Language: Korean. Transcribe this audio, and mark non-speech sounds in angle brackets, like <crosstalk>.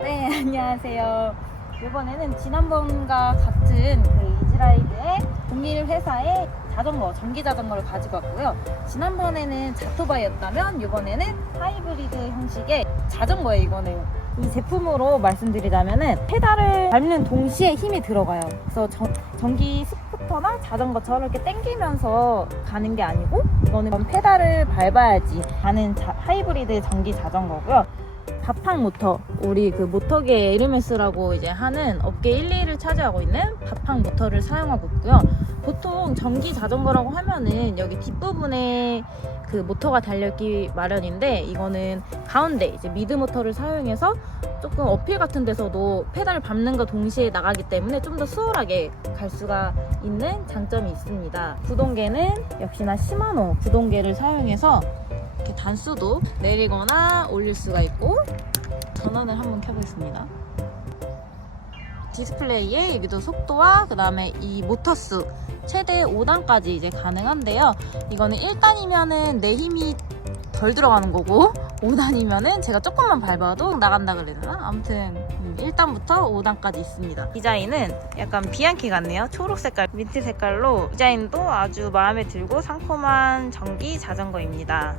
네, <laughs> 안녕하세요. 이번에는 지난번과 같은 그 이즈라이드의 동일 회사의 자전거, 전기 자전거를 가지고 왔고요. 지난번에는 자토바이였다면 이번에는 하이브리드 형식의 자전거예요, 이거는. 이 제품으로 말씀드리자면은 페달을 밟는 동시에 힘이 들어가요. 그래서 전, 전기 스쿠터나 자전거처럼 이렇게 당기면서 가는 게 아니고 이거는 페달을 밟아야지 가는 자- 하이브리드 전기 자전거고요. 바팡 모터 우리 그 모터계 에르메스라고 이제 하는 업계 1, 2위를 차지하고 있는 바팡 모터를 사용하고 있고요. 보통 전기 자전거라고 하면은 여기 뒷부분에 그 모터가 달려있기 마련인데 이거는 가운데 이제 미드 모터를 사용해서 조금 어필 같은 데서도 페달 밟는 거 동시에 나가기 때문에 좀 더 수월하게 갈 수가 있는 장점이 있습니다. 구동계는 역시나 시마노 구동계를 사용해서 단수도 내리거나 올릴 수가 있고 전원을 한번 켜보겠습니다. 디스플레이에 여기도 속도와 그 다음에 이 모터수 최대 5단까지 이제 가능한데요. 이거는 1단이면은 내 힘이 덜 들어가는 거고 5단이면은 제가 조금만 밟아도 나간다 되나? 아무튼 1단부터 5단까지 있습니다. 디자인은 약간 비앙키 같네요. 초록 색깔, 민트 색깔로 디자인도 아주 마음에 들고 상콤한 전기 자전거입니다.